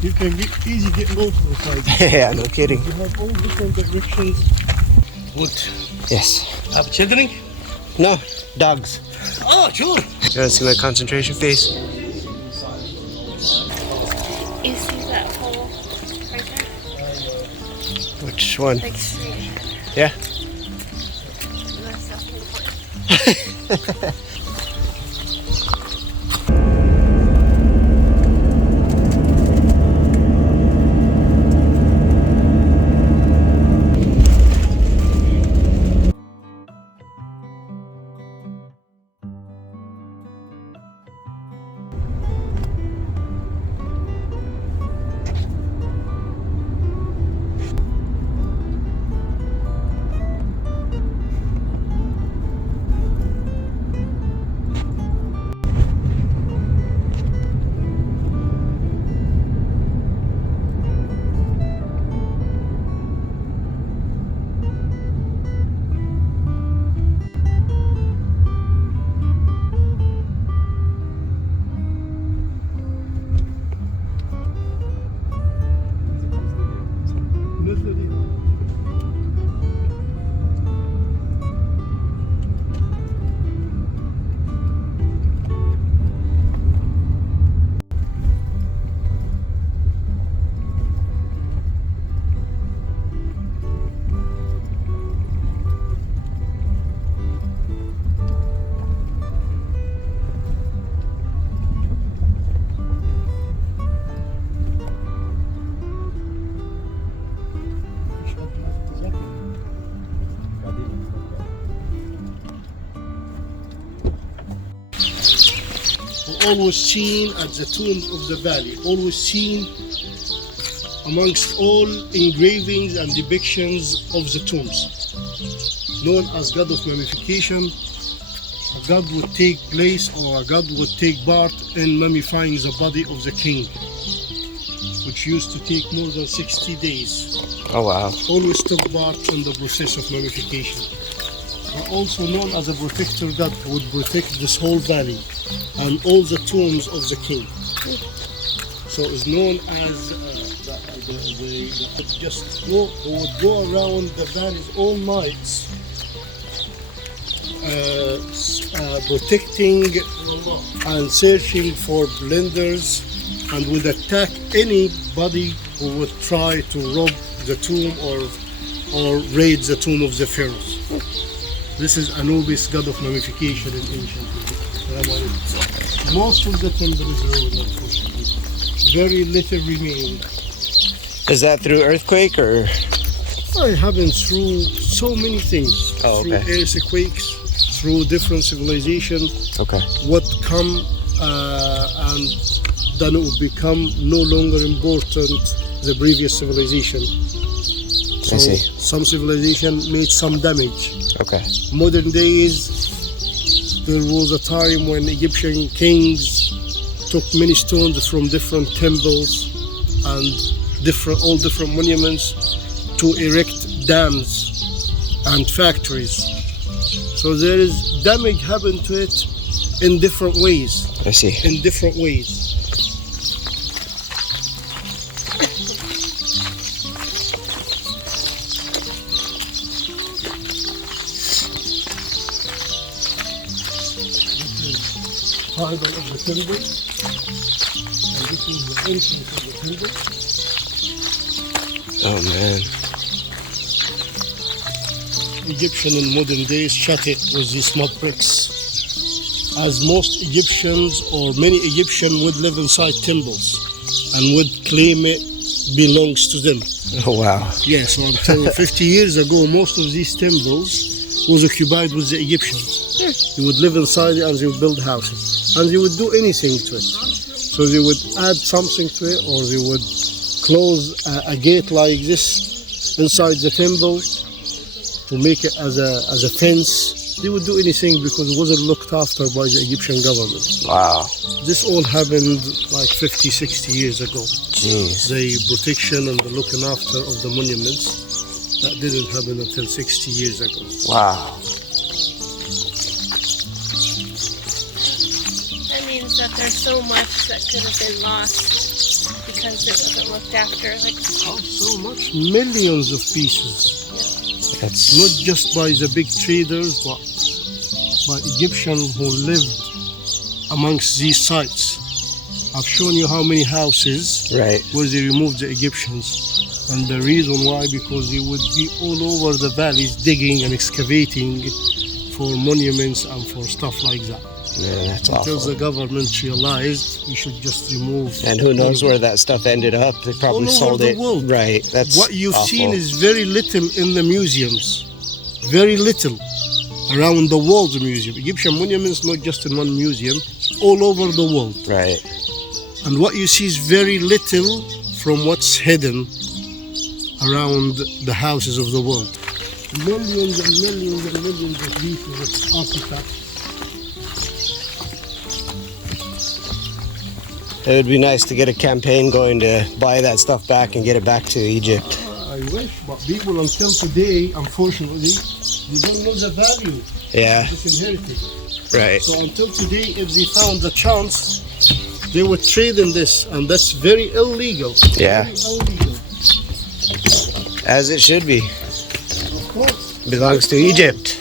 You can easily get lost inside. Yeah, no kidding. You have all different directions. Wood. Yes. Have children? No, dogs. Oh, sure. You want to see my concentration face? You see that hole right there? Which one? Like straight ahead. Yeah. That's the whole part. Always seen at the tombs of the valley, always seen amongst all engravings and depictions of the tombs. Known as god of mummification, a god would take place or a god would take part in mummifying the body of the king, which used to take more than 60 days. Oh wow. Always took part in the process of mummification. Also known as a protector god who would protect this whole valley and all the tombs of the king. So it's known as who would go around the valleys all night protecting and searching for blenders, and would attack anybody who would try to rob the tomb or raid the tomb of the pharaohs. This is Anubis, god of mummification in ancient Egypt. Most of the temple is ruined, unfortunately. Very little remained. Is that through earthquake or? It happens through so many things. Oh, okay. Through earthquakes, through different civilizations. Okay. What come and then it will become no longer important, the previous civilization. So I see. some civilization made some damage. Okay. Modern days, there was a time when Egyptian kings took many stones from different temples and all different monuments to erect dams and factories. So there is damage happened to it in different ways. I see. In different ways. Title of the temple, and this is the entrance of the temple. Oh man. Egyptian in modern days shut it with these mud bricks, as most Egyptians or many Egyptians would live inside temples and would claim it belongs to them. Oh wow. Yeah, so until 50 years ago, most of these temples was occupied with the Egyptians. They would live inside it and they would build houses. And they would do anything to it. So they would add something to it, or they would close a gate like this inside the temple to make it as a fence. They would do anything because it wasn't looked after by the Egyptian government. Wow. This all happened like 50, 60 years ago. Jeez. The protection and the looking after of the monuments, that didn't happen until 60 years ago. Wow. That means that There's so much that could have been lost because it wasn't looked after. Like, Oh, so much. Millions of pieces. That's Not just by the big traders, but by Egyptians who lived amongst these sites. I've shown you how many houses right. where they removed the Egyptians. And the reason why, because they would be all over the valleys digging and excavating for monuments and for stuff like that. Man, that's Until awful. the government realized we should just remove. And who knows where that stuff ended up? They probably All over sold the it. world. Right. That's What you've awful. seen is very little in the museums. Very little. Around the world, the museum. Egyptian monuments, not just in one museum, all over the world. right. And what you see is very little from what's hidden around the houses of the world. Millions and millions and millions of pieces of artifacts. It would be nice to get a campaign going to buy that stuff back and get it back to Egypt. I wish, but people until today, unfortunately, they don't know the value Yeah. of this inheritance. Right. So until today, if they found the chance, they would trade in this, and that's very illegal. Yeah. Very illegal. As it should be. Of course, Belongs to Egypt.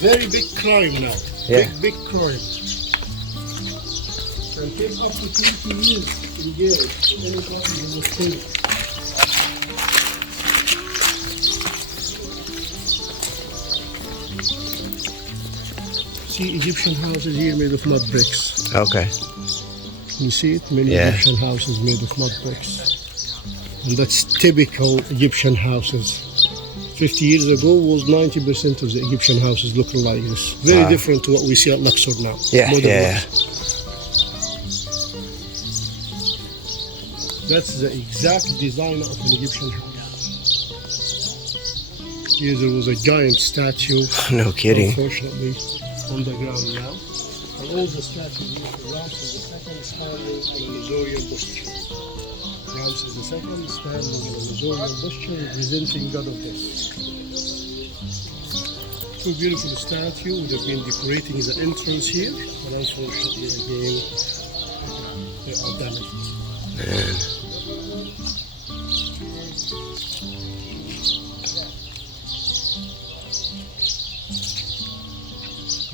very big crime now. Yeah. Big crime. Can take up to 20 years in jail for anybody who was killed. See Egyptian houses here made of mud bricks. Okay. You see it? Many Yeah. Egyptian houses made of mud bricks. And that's typical Egyptian houses. 50 years ago was 90% of the Egyptian houses looking like this. Very Wow. different to what we see at Luxor now. Yeah, Modern yeah, Luxor. That's the exact design of an Egyptian house. Here there was a giant statue, No kidding. unfortunately, on the ground now. And all the statues here for Ramses II standing in a Mausoleum posture. Ramses II standing in a Mausoleum posture representing God of Death. Two beautiful statues would have been decorating the entrance here, but unfortunately again they are damaged. Man.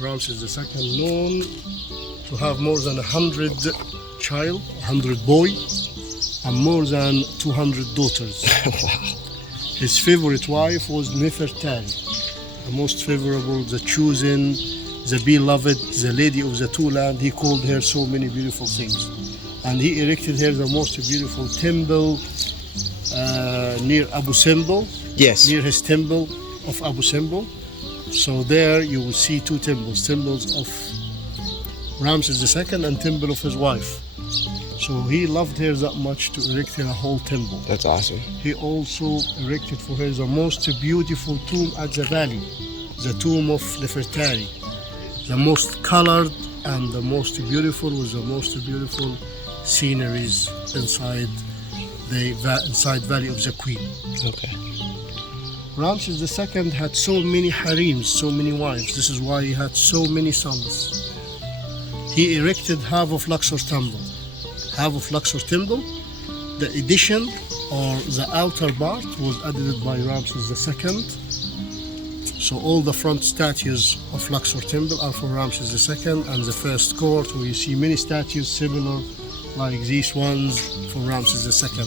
Ramses II known to have more than 100 child, 100 boy, and more than 200 daughters. Wow. His favorite wife was Nefertari, the most favorable, the chosen, the beloved, the lady of the two land. He called her so many beautiful things. And he erected her the most beautiful temple near Abu Simbel, Yes. near his temple of Abu Simbel. So there you will see two temples of Ramses II and temple of his wife. So he loved her that much to erect her a whole temple. That's awesome. He also erected for her the most beautiful tomb at the valley, the tomb of Nefertari, the most colored and the most beautiful, with the most beautiful sceneries inside the inside Valley of the Queen. Okay. Ramses II had so many harems, so many wives. This is why he had so many sons. He erected half of Luxor temple. Half of Luxor temple, the addition or the outer part was added by Ramses II. So all the front statues of Luxor temple are for Ramses II, and the first court where you see many statues similar like these ones for Ramses II.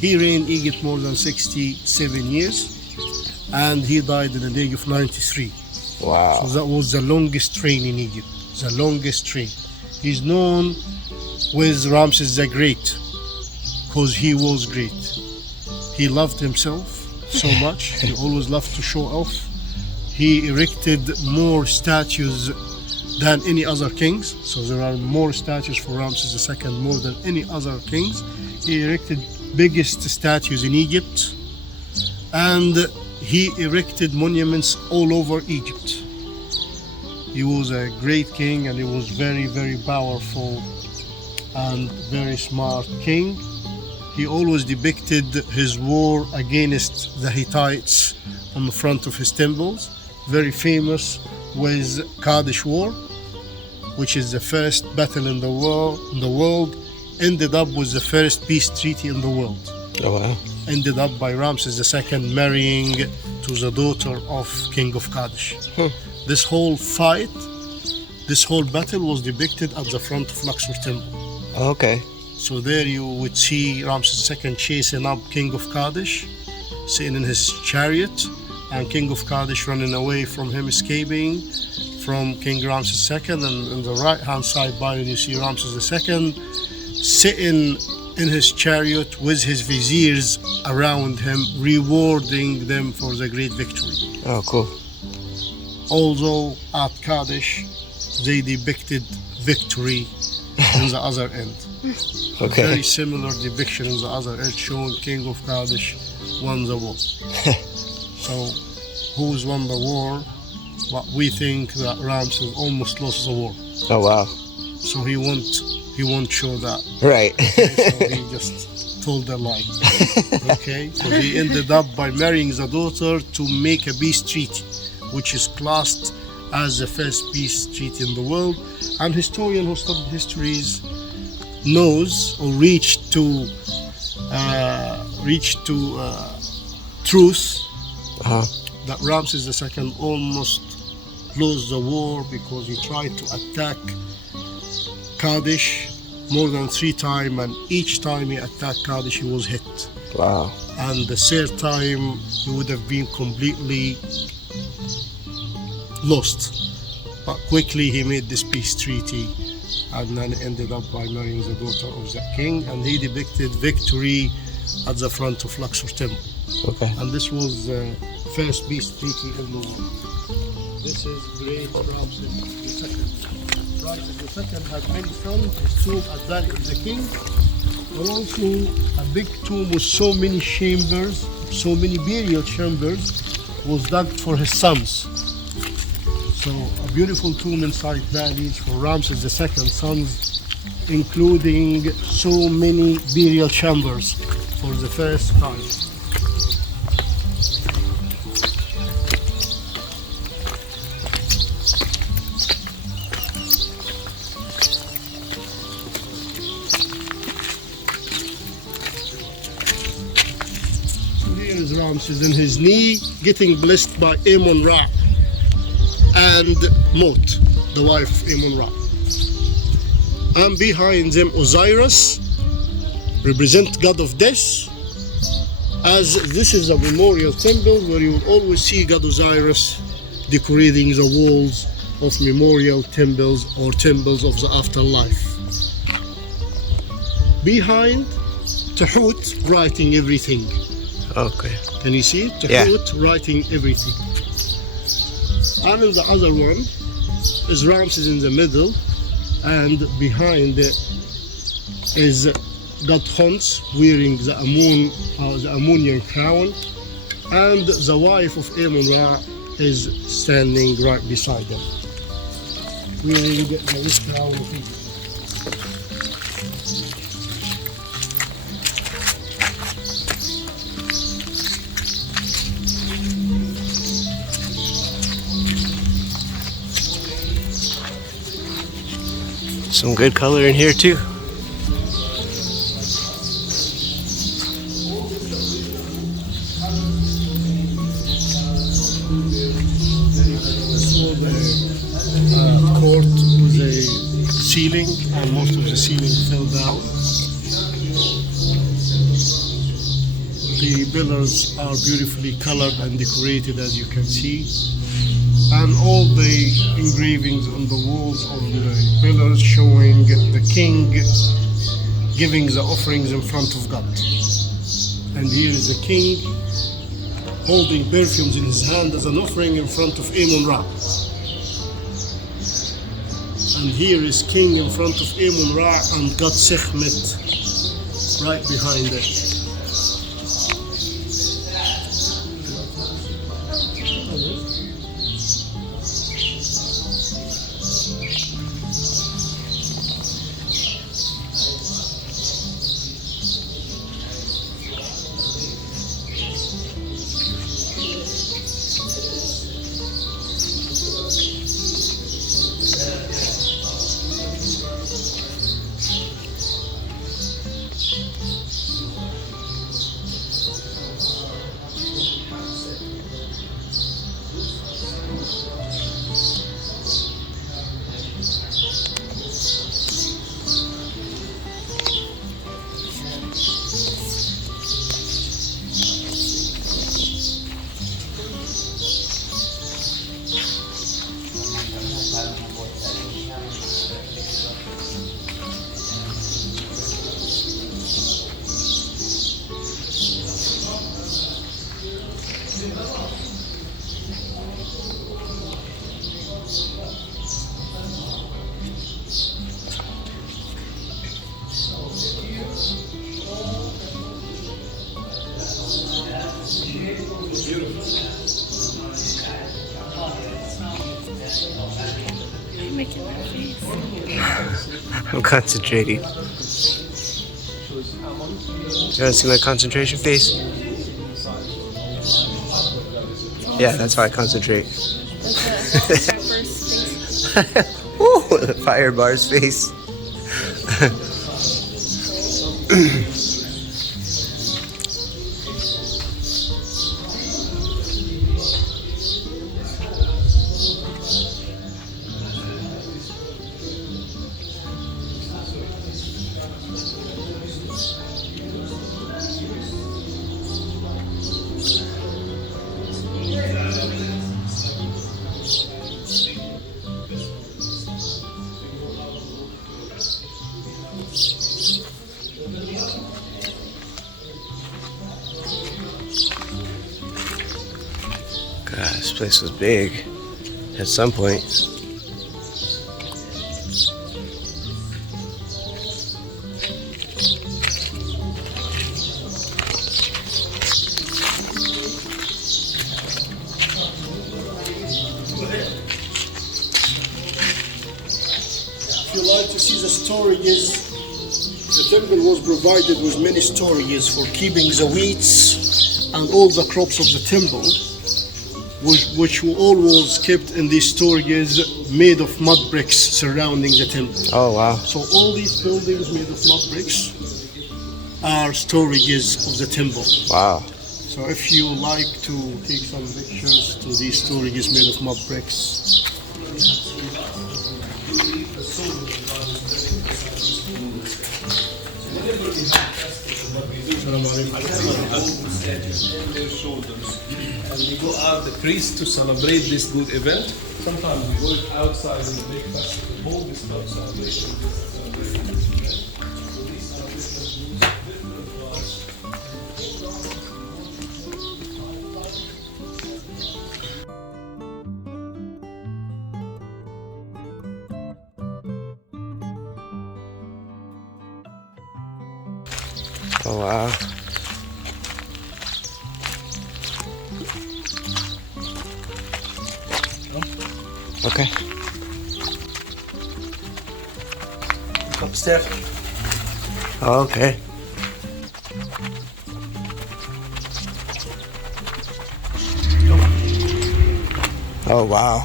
He reigned Egypt more than 67 years. And he died in the age of 93. Wow. So that was the longest reign in Egypt, the longest reign. He's known with Ramses the Great because he was great. He loved himself so much. He always loved to show off. He erected more statues than any other kings. So there are more statues for Ramses II more than any other kings. He erected biggest statues in Egypt. And he erected monuments all over Egypt. He was a great king, and he was very, very powerful and very smart king. He always depicted his war against the Hittites on the front of his temples. Very famous with Kaddish War. which is the first battle in the world, ended up with the first peace treaty in the world. Oh wow. Ended up by Ramses II marrying to the daughter of King of Kadesh. This whole fight, this whole battle was depicted at the front of Luxor temple. Okay. So there you would see Ramses II chasing up King of Kadesh, sitting in his chariot, and King of Kadesh running away from him, escaping from King Ramses II. And on the right hand side by you see Ramses II sitting in his chariot with his viziers around him, rewarding them for the great victory. Oh, cool. Although at Kadesh they depicted victory in the other end. Okay. Very similar depiction in the other end, showing King of Kadesh won the war. So who's won the war? But we think that Ramses almost lost the war. Oh wow. So he won't show that. Right. Okay, so he just told a lie. Okay, so he ended up by marrying the daughter to make a peace treaty, which is classed as the first peace treaty in the world. And historian who studied histories knows or reached to truth that Ramses II almost lost the war because he tried to attack Kadesh more than 3 times, and each time he attacked Kadesh he was hit. Wow. And the third time he would have been completely lost. But quickly he made this peace treaty and then ended up by marrying the daughter of the king, and he depicted victory at the front of Luxor temple. Okay. And this was the first peace treaty in the world. This is great Ramses II. Ramses II had many sons. His tomb at Valley of the King, but also a big tomb with so many chambers, so many burial chambers, was dug for his sons. So a beautiful tomb inside valleys for Ramses II's sons, including so many burial chambers for the first time. Here is Ramses in his knee, getting blessed by Amon-Ra and Mot, the wife of Amon-Ra. And behind them Osiris, represent god of death, as this is a memorial temple where you will always see God Osiris decorating the walls of memorial temples or temples of the afterlife. Behind, Tahut writing everything. Okay. Can you see it? Yeah. Tahut writing everything. And in the other one is Ramses in the middle, and behind is God Khons wearing the Ammonian crown, and the wife of Amon-Ra is standing right beside him, wearing the crown of Egypt. Some good color in here too. Court with a ceiling, and most of the ceiling fell down. The pillars are beautifully colored and decorated, as you can see, and all the engravings on the walls of the pillars showing the king giving the offerings in front of God. And here is the king holding perfumes in his hand as an offering in front of Amon-Ra. And here is king in front of Amon-Ra and God Sekhmet right behind it. I'm making that face. I'm concentrating. You wanna see my concentration face? Yeah, that's how I concentrate. That's my first face. Ooh, the fire bar's face. God, this place was big at some point. If you like to see the storages, the temple was provided with many storages for keeping the wheats and all the crops of the temple, which were always kept in these storages made of mud bricks surrounding the temple. Oh, wow. So all these buildings made of mud bricks are storages of the temple. Wow. So if you like to take some pictures to these storages made of mud bricks. And we go out, the priests, to celebrate this good event. Sometimes we go outside in the big festival hall, we start celebration. So these celebrations use different laws. Oh, wow. Okay. Upstairs. Oh, okay. Oh, wow.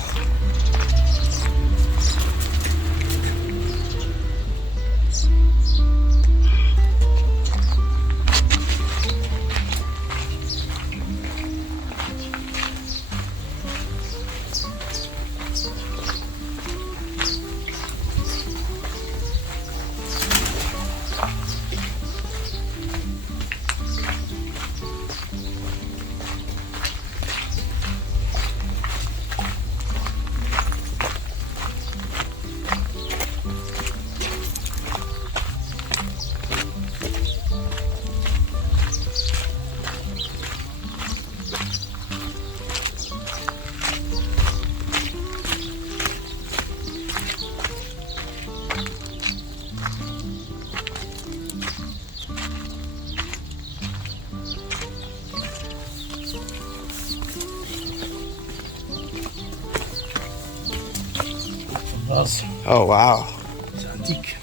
Oh, wow. It's antique.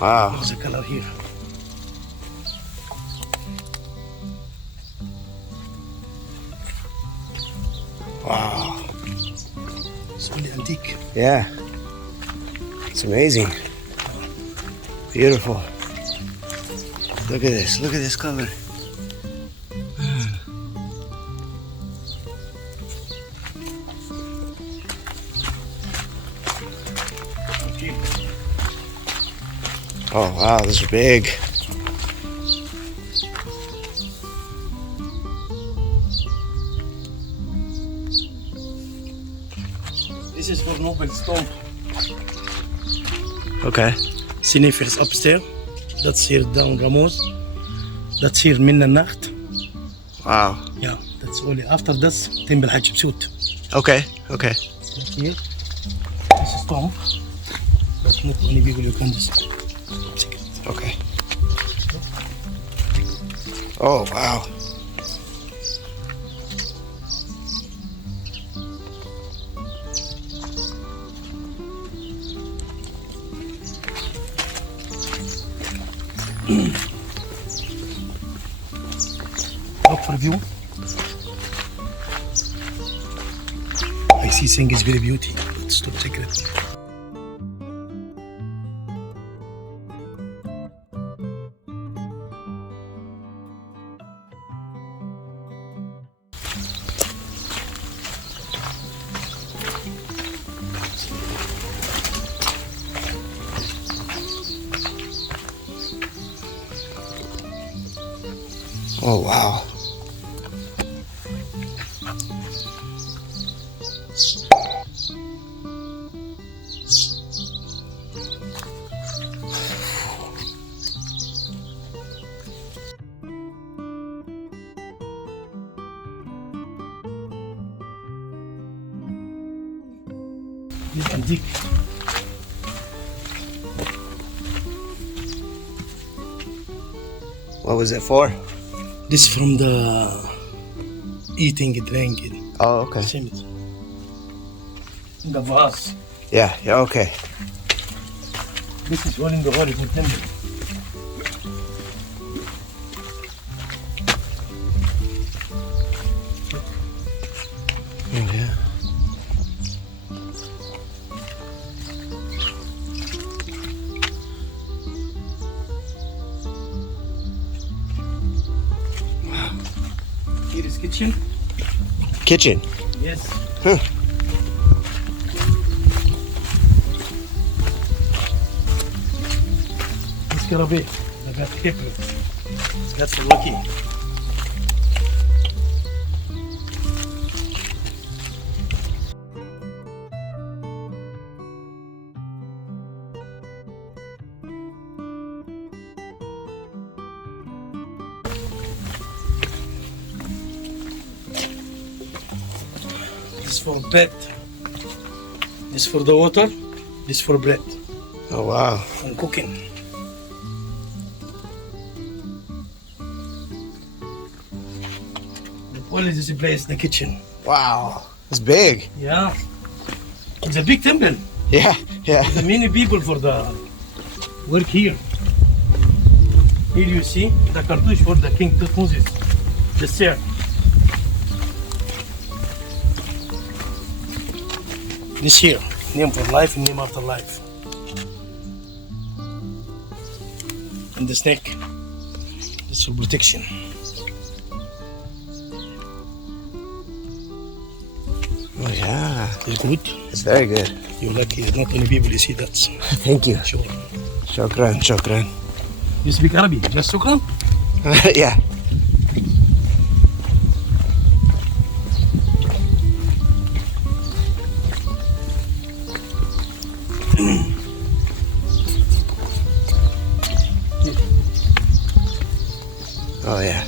Wow. What's the color here? Wow. It's really antique. Yeah. It's amazing. Beautiful. Look at this. Look at this color. Oh, wow. This is big. This is for noble stone. Okay. Sinif is upstairs. That's here down Ramos. That's here Minna Nacht. Wow. Yeah, that's only after this Temple Hatshepsut. Okay. Okay. Here. This is tomb. But not many people you can just. Okay. Oh, wow. for view. I see thing is very beauty. It's top secret. Oh, wow. This antique. What was it for? This from the eating, drinking. Oh, okay. Same. The vase. Yeah, okay. This is all in the holy temple. Oh, yeah. Here is kitchen. Kitchen. Yes. Huh. It's gonna be. I got pepper. It's got some lucky. This for bread. This for the water. This for bread Oh, wow. and cooking. What is this place? The kitchen. Wow. It's big. Yeah. It's a big temple. Yeah, yeah. There's many people for the work here. Here you see the cartouche for the King Tutmosis. Just there. This here, name for life and name after life. And the snake, this for protection. Oh, yeah. It's good. It's very good. You're lucky. Not many people you see that. Thank you. Sure. Shukran, shukran. You speak Arabic? Just shukran? Yeah. Oh, yeah.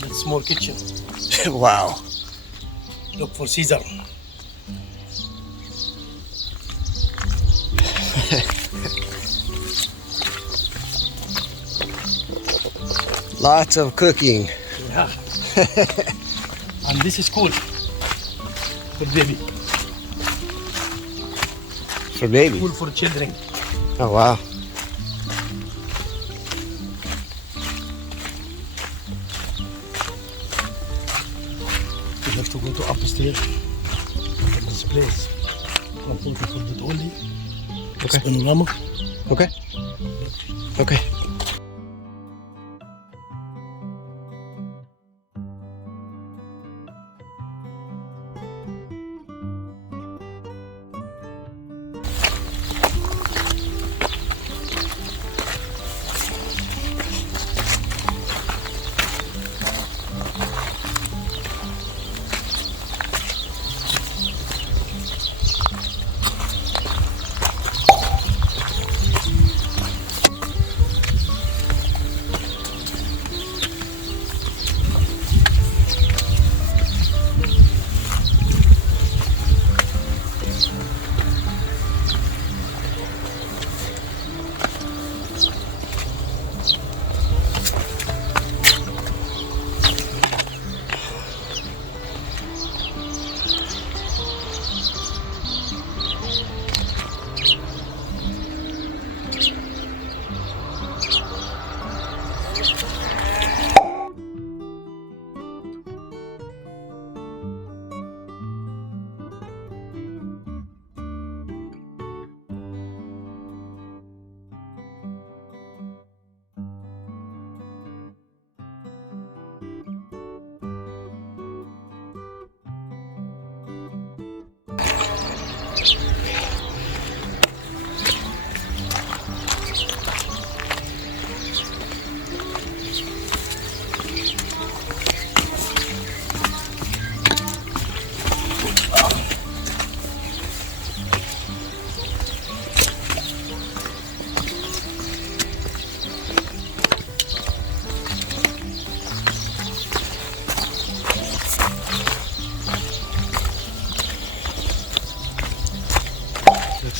That's small kitchen. Wow. Look for Caesar. Lots of cooking. Yeah. And this is cool. For baby. For baby. Cool for children. Oh, wow. You have to go to upstairs. Look at this place. One photo for that only. It's Okay. panorama. Okay. Okay.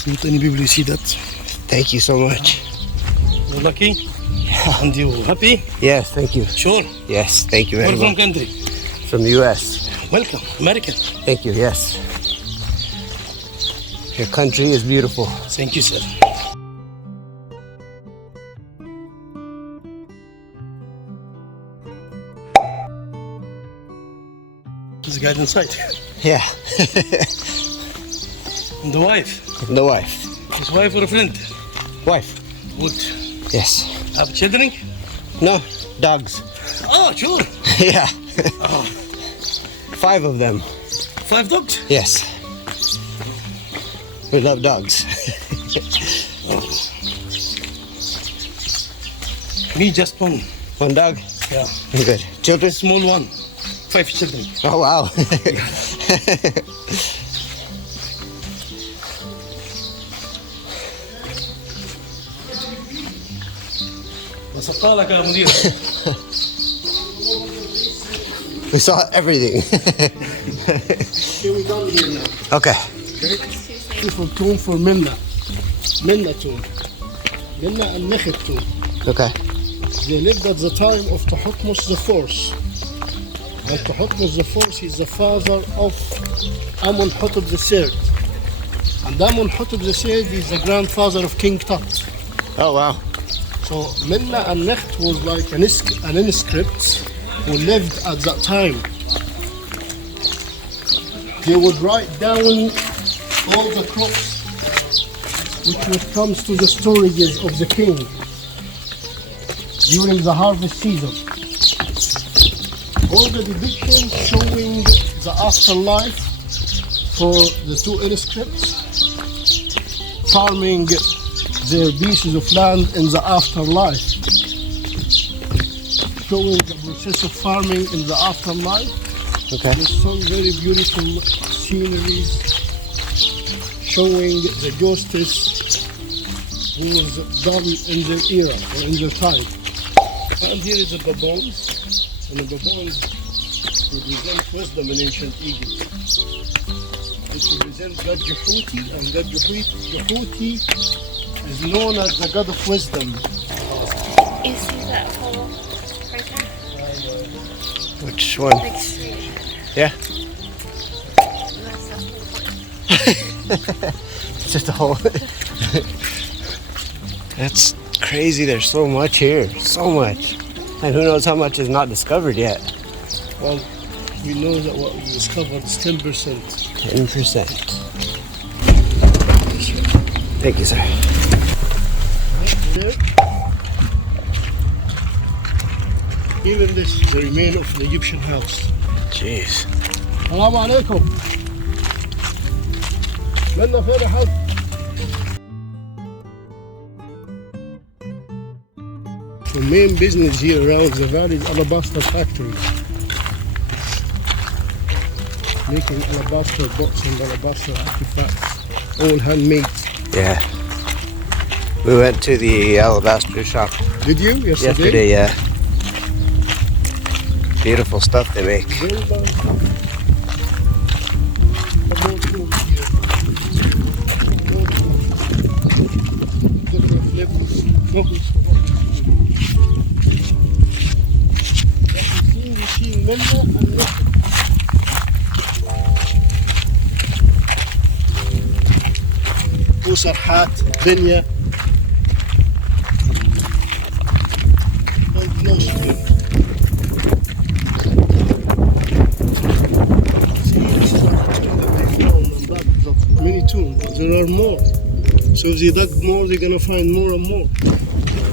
Not any people see that. Thank you so much. You're lucky. And you happy? Yes, thank you. Sure. Yes, thank you Where very from much. country? From the US. Welcome, American. Thank you, yes. Your country is beautiful. Thank you, sir. There's a guy inside. Yeah. And the wife. The wife. His wife or a friend? Wife. Good. Yes. Have children? No, dogs. Oh, sure. Yeah. Oh, 5 of them. 5 dogs? Yes. We love dogs. Me just one. 1 dog? Yeah. Good. Children? Small one. 5 children. Oh, wow. وسقالك يا مدير. We saw everything. Okay, we're done here now. Okay. Beautiful tomb for Minna. Minna tomb. Minna and Nekhet tomb. Okay. They lived at the time of Thutmose IV. And Thutmose IV is the father of Amenhotep III. And Amenhotep III is the grandfather of King Tut. Oh, wow. So Minna and Nekht was like an inscript who lived at that time. They would write down all the crops which would come to the storages of the king during the harvest season. All the depictions showing the afterlife for the 2 inscripts, farming their pieces of land in the afterlife, showing the process of farming in the afterlife. Okay. There's some very beautiful sceneries showing the justice who was done in their era or in their time. And here is the baboons, and the baboons represent wisdom in ancient Egypt. It represents God Jehuti, and God Jehuti is known as the God of wisdom. You see that hole right there? Which one? Big street. Yeah. That's the whole point. It's just a hole. That's crazy. There's so much here. So much. And who knows how much is not discovered yet. Well, we know that what we discovered is 10%. 10%. Thank you, sir. There. Even this is the remain of the Egyptian house. Jeez. Assalamu alaikum. Minna fين حد. The main business here around the valley is alabaster factory. Making alabaster box and alabaster artifacts, all handmade. Yeah. We went to the alabaster shop Did you yesterday, yeah. Beautiful stuff they make. وسرحات دنيا. Close to him. Many tombs, but there are more. So if they dug more, they're gonna find more and more.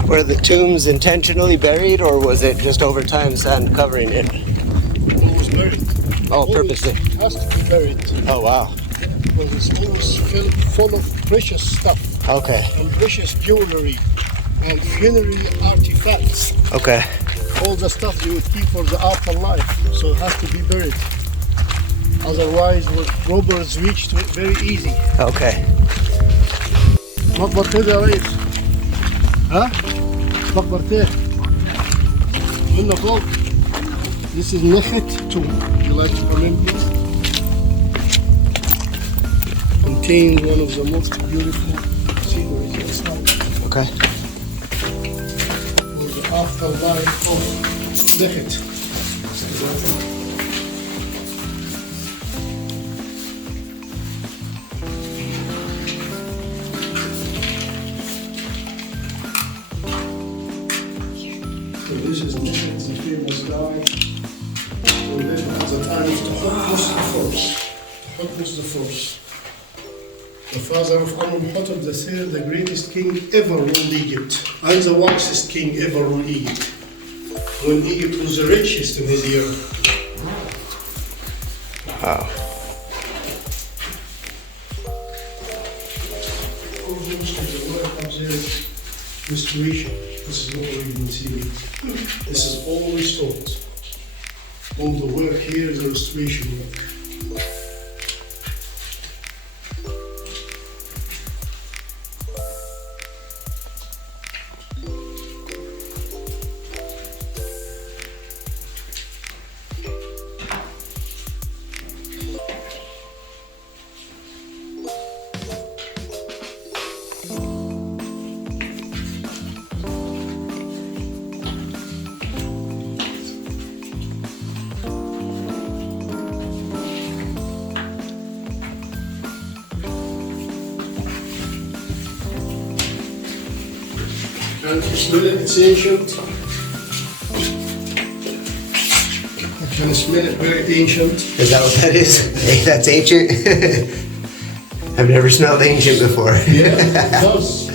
Were the tombs intentionally buried, or was it just over time sand covering it? It was buried. Oh, purposely. It has to be buried. Oh, wow. Because it's always full of precious stuff Okay. and precious jewelry and funerary artifacts. Okay. All the stuff you would keep for the afterlife, so it has to be buried. Otherwise, robbers reach to it very easy. Okay. مقبرة يا ريس. ها؟ مقبرة ايه؟ قلنا فوق. This is Nechet tomb. You like to remember? Contains one of the most beautiful sceneries inside. Okay. For the afterlife of Nechet. So this is Nechet, the famous guy who lived at the time of Thutmose the First. The father of Amenhotep III, the greatest king ever ruled Egypt, and the wisest king ever ruled Egypt, when Egypt was the richest in his era. Wow. Most of the work up there is restoration. This is not original ceiling. This is all restored. All the work here is restoration work. And you smell it, it's ancient. I can smell it, very ancient. Is that what that is? Hey, that's ancient? I've never smelled ancient before. Yeah, it does.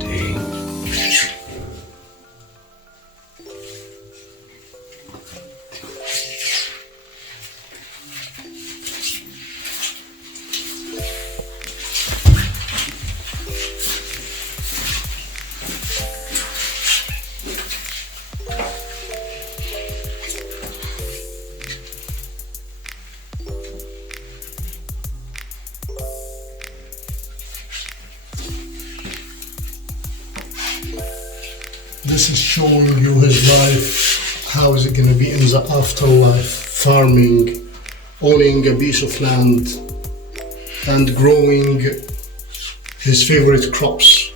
Dang. This is showing you his life. How is it going to be in the afterlife? Farming, owning a piece of land, and growing his favorite crops.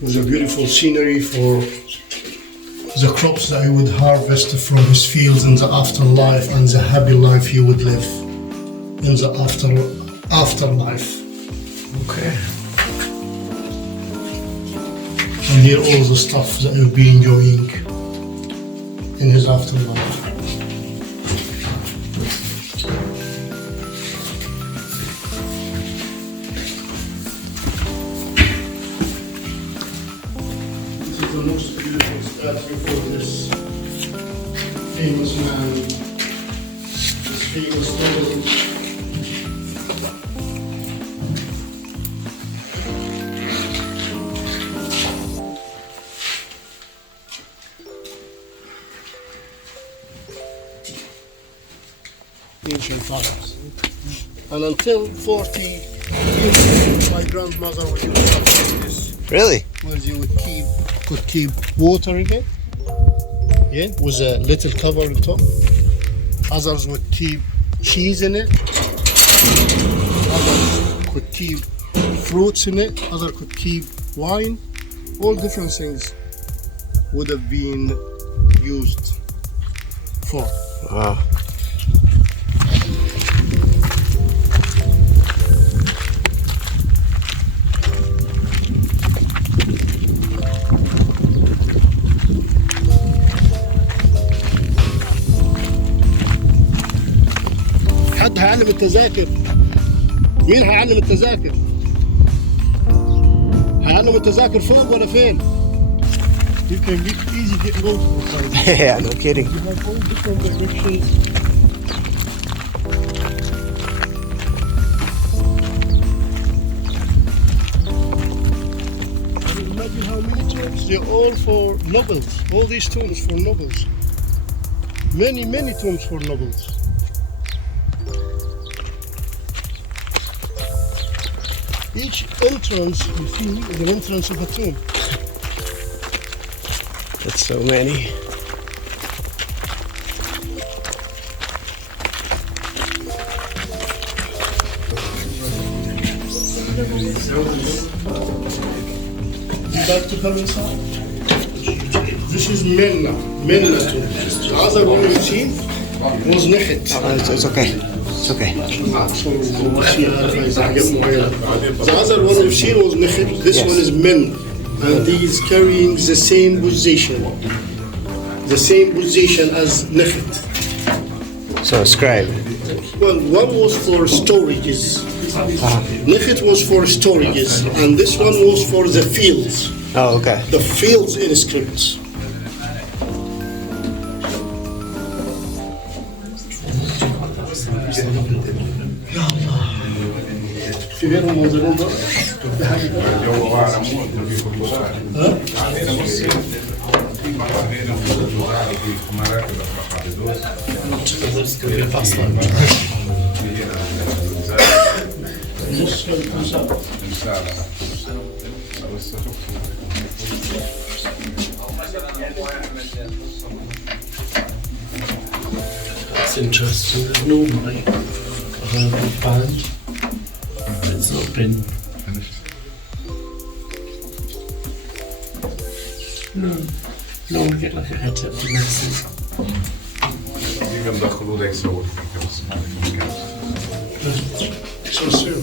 With a beautiful scenery for the crops that he would harvest from his fields in the afterlife, and the happy life he would live in the afterlife. Okay. And here all the stuff that he'll be enjoying in his afterlife. This is the most beautiful statue for this famous man, this famous noble. Ancient times. And until 40 years, my grandmother would use stuff like this, Really? where you could keep water in it, yeah, with a little cover on top. Others would keep cheese in it. Others could keep fruits in it. Others could keep wine. All different things would have been used for. Wow. حد هيعلم التذاكر؟ مين هيعلم التذاكر؟ هيعلم التذاكر فوق ولا فين؟ You can easily get multiple sizes. Yeah, no kidding. You have all different directions. Imagine how many tombs, they're all for nobles. All these tombs for nobles. Many, many tombs for nobles. Each entrance, you see, is an entrance of a tomb. That's so many. Back to come inside. This is Menna tomb. The other one you've seen was Nekhet. It's okay. It's okay. The other one you've seen was Nekhet. This one is Men. And he is carrying the same position. The same position as Nekhet. So scribe. Well, one was for storages. Nekhet was for storages, and this one was for the fields. Oh, okay. The fields in scripts. في غيرهم منظرين بقى؟ ده حاجة That's interesting. There's normally a herbal band. It's not been. No one get like a head tip to medicine. So soon.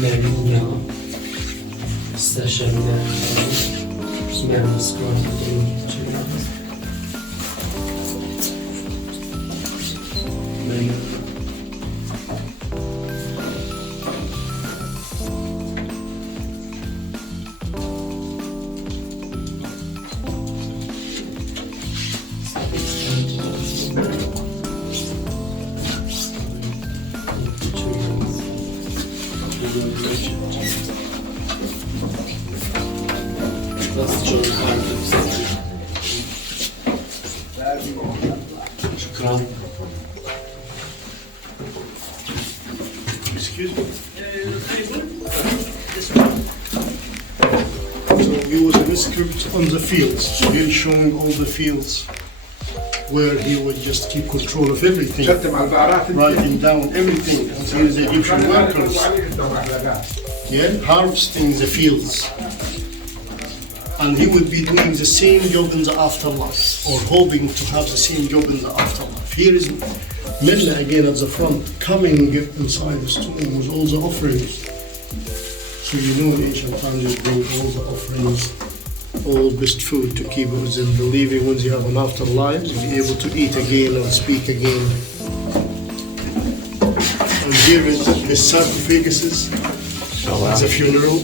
Maybe session smell squad. That's John Harkins. Shukran. Excuse me? So he was in script on the fields. So he's showing all the fields where he would just keep control of everything. Writing down everything. So he's the Egyptian workers. Yeah, harvesting the fields. And he would be doing the same job in the afterlife, or hoping to have the same job in the afterlife. Here is Mella again at the front, coming inside the tomb with all the offerings. So you know in ancient times they bring all the offerings, all best food to keep them believing when they have an afterlife, they'll be able to eat again and speak again. And here is the sarcophaguses, it's a funeral.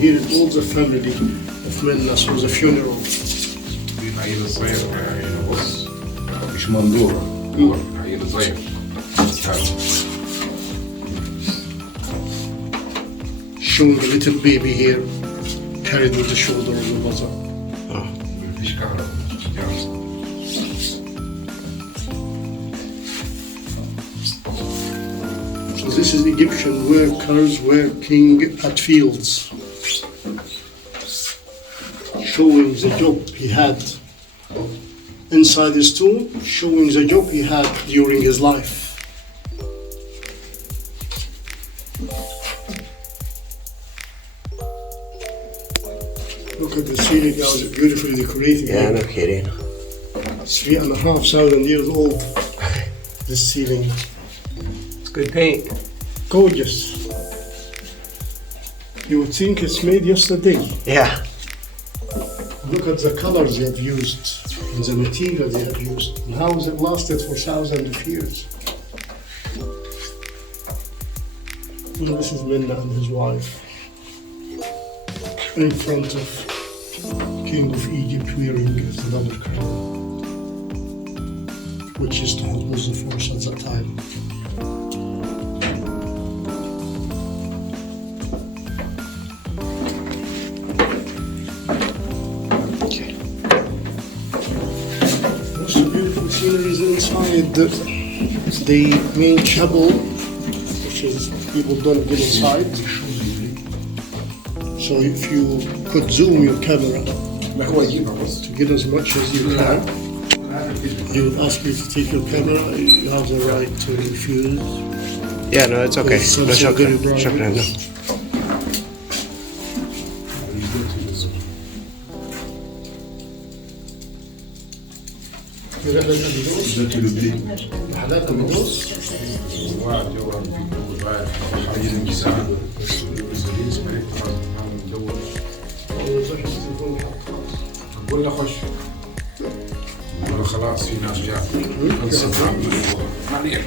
Here is all the family of Mennas for the funeral. Showing a little baby here, carried on the shoulder of the mother. So this is Egyptian workers working at fields. Showing the job he had inside his tomb, showing the job he had during his life. Look at the ceiling, how it's beautifully decorated. Yeah, no kidding. 3,500 years old, this ceiling. It's good paint. Gorgeous. You would think it's made yesterday. Yeah. Look at the colors they have used and the material they have used and how has it lasted for thousands of years. And this is Minna and his wife in front of King of Egypt wearing another crown, which is was the force at that time. Most beautiful sceneries inside the main chapel, which is people don't get inside. So if you could zoom your camera to get as much as you can, he would ask you to take your camera. You have the right to refuse. Yeah, no, it's okay. No, shukran. Shukran, no. بقول له خش والله خلاص في ناس جات ما عليك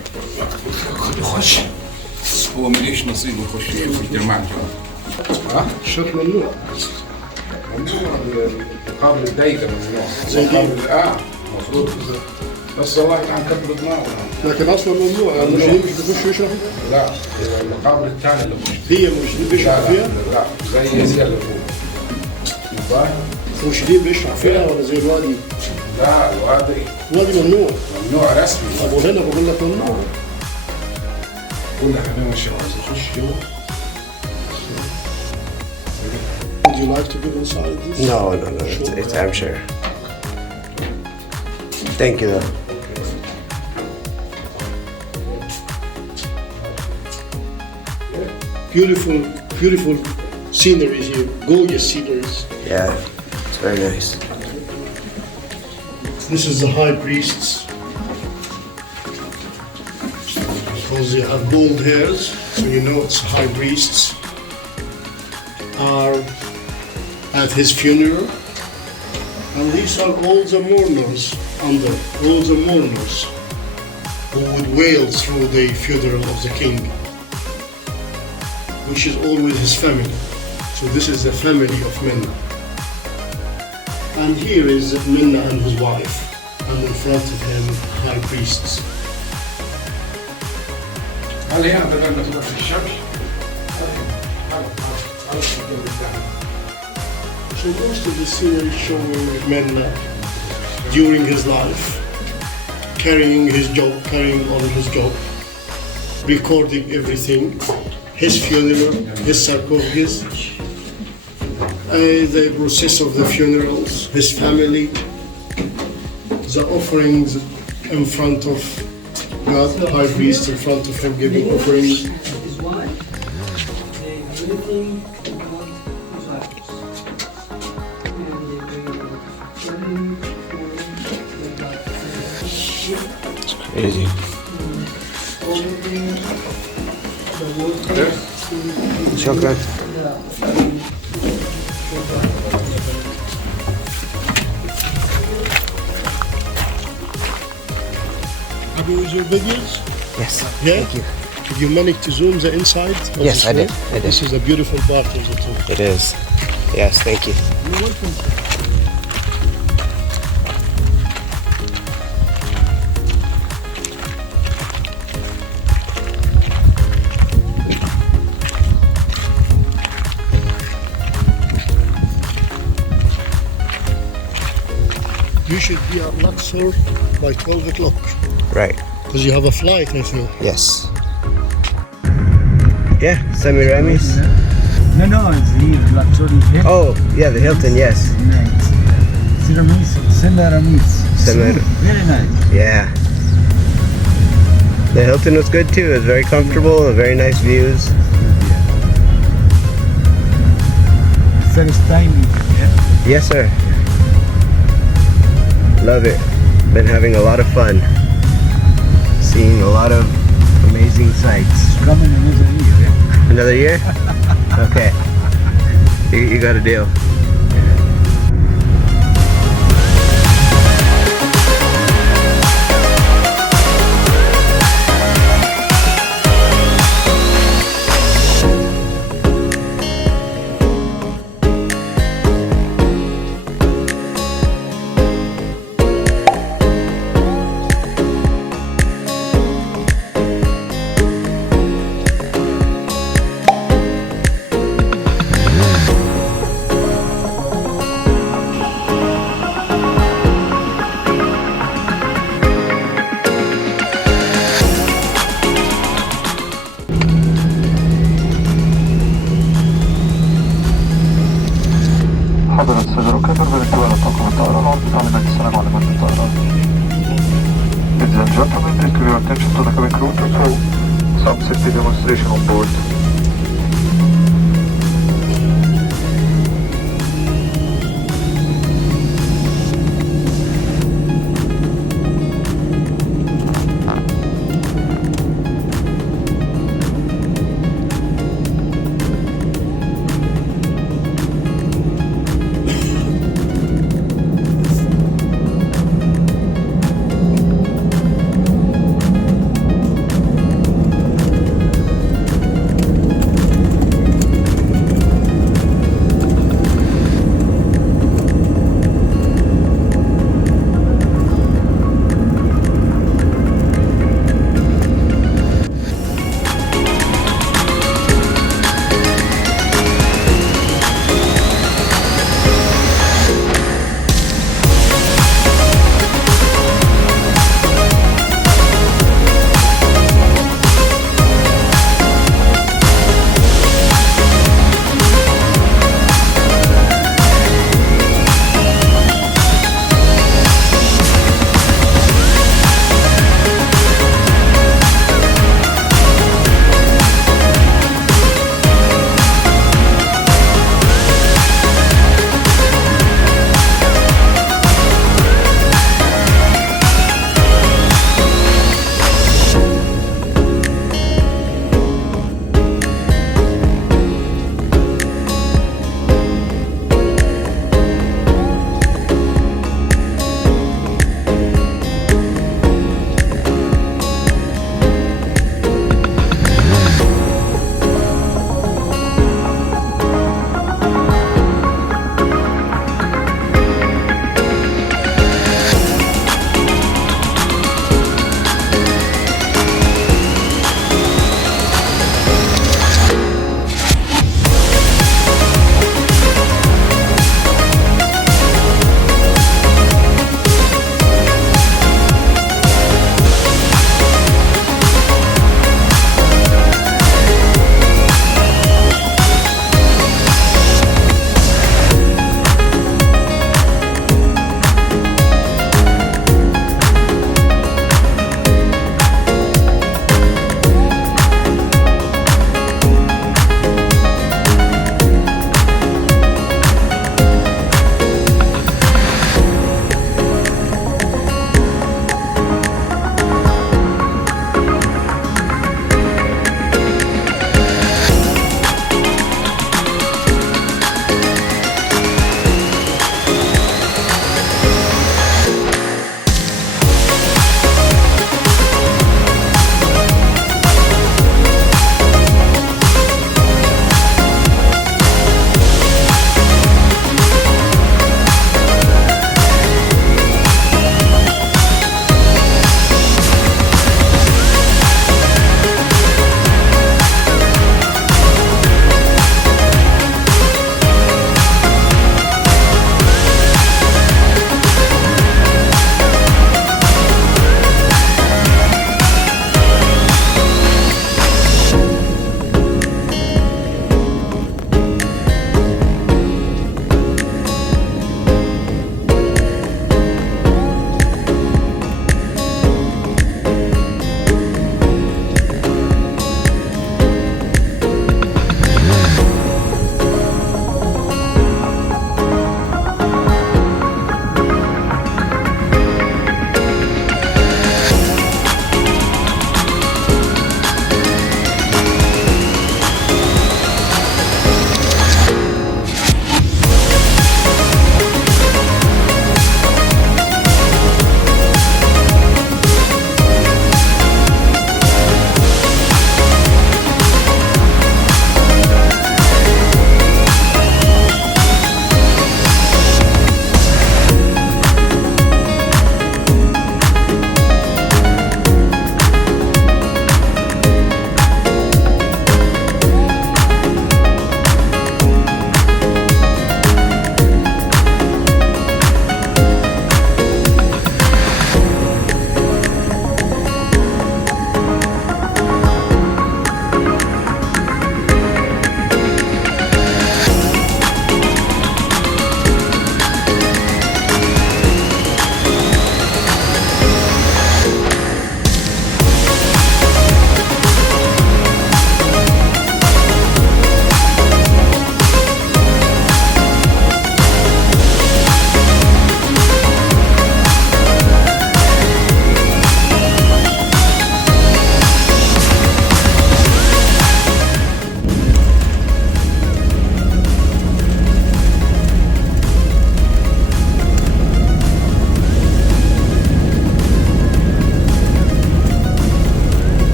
خش هو مليش نصيب يخش في الجماعة ها الشوط ممنوع. مقابل الدايرة ممنوع مقابل المفروض بس والله كان كبر دماغه لكن اصلا ممنوع المسلمين مش بيخشوا يشربوا. لا المقابل الثاني اللي هي المسلمين بيشربوا فيها؟ لا زي اللي فاهم؟ المسلمين بيشربوا فيها ولا زي الوادي؟ لا الوادي ممنوع. ممنوع رسمي. طب وهنا بقول لك ممنوع. كل حاجة ماشية عايز يخش جوا. Would you like to go inside this? No. It's I'm sure. Thank you, though. Beautiful sceneries here. Gorgeous sceneries. Yeah, it's very nice. This is the high priests. Because they have gold hairs, so you know it's high priests are at his funeral. And these are all the mourners who would wail through the funeral of the king, which is always his family. So this is the family of Minna. And here is Minna and his wife, and in front of him, high priests. هل هي أنت لما تروح في الشمس؟ So most of the scenery showing Minna during his life, carrying on his job, recording everything, his funeral, his sarcophagus, the process of the funerals, his family, the offerings in front of God, the high priest in front of him giving offerings. Easy. Shukran. Have you with your videos? Yes. Yeah? Thank you. Did you manage to zoom the inside? of Yes, the I did. store? I did. This is a beautiful part of the tour. It is. Yes, thank you. You're welcome. You should be at Luxor by 12 o'clock. Right. Because you have a flight, I think. Yes. Yeah, Semiramis. No, it's here, Luxor is here. Oh, yeah, the Hilton, yes. Nice. Semiramis. Very nice. Yeah. The Hilton was good too. It was very comfortable, very nice views. First time here. Yes, sir. Love it. Been having a lot of fun. Seeing a lot of amazing sights. Coming another year. Another year? Okay. You got a deal. consider okay for eventual attack on Tyler element Salam element Tyler. Ladies and gentlemen, please give your attention to the cabin crew to show some safety demonstration on board.